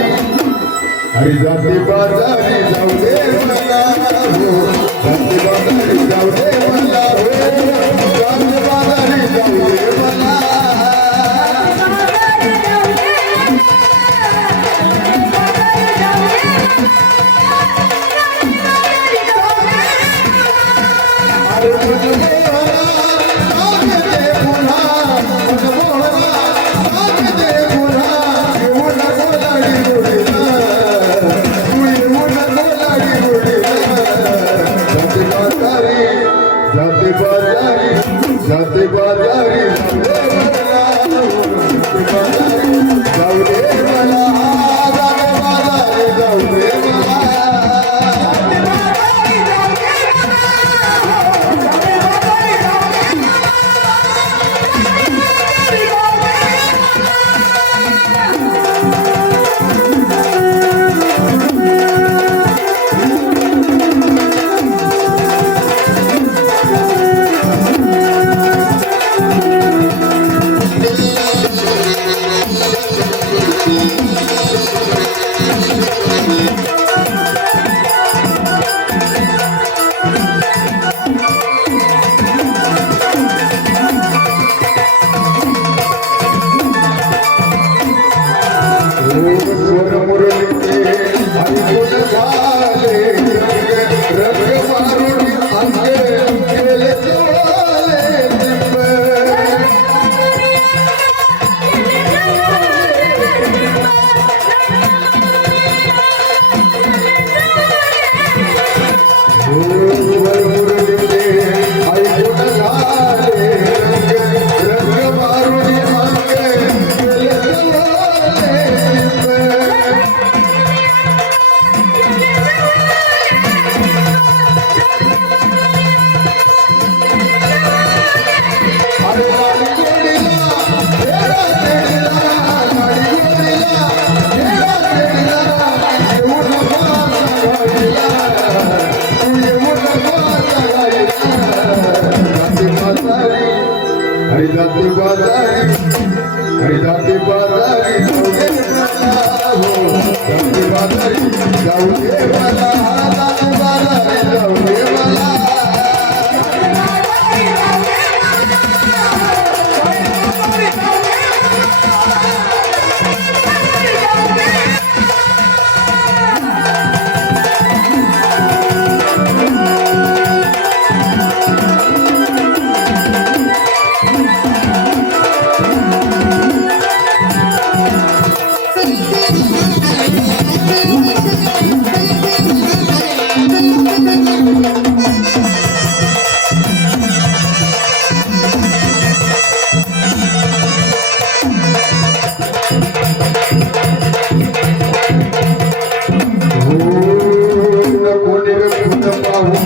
हरी जाती बाजारी जाऊ दे मला हो। जाती बाजारी जाऊ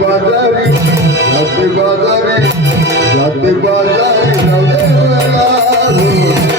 badari, jati badari, jati badari, jati badari, jati badari,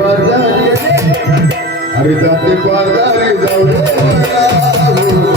पारदारी. अरे जाते पारदारी जाऊ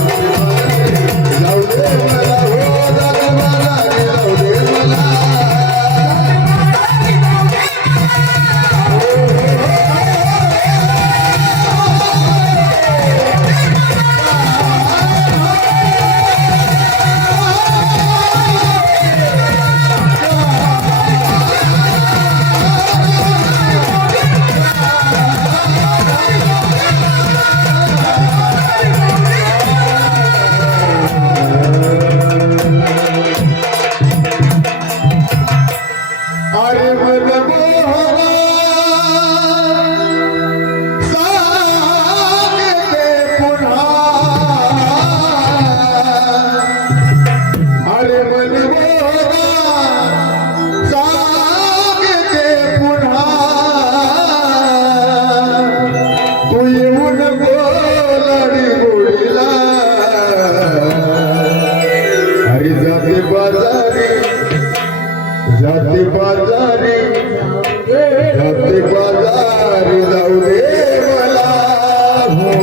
Yeah.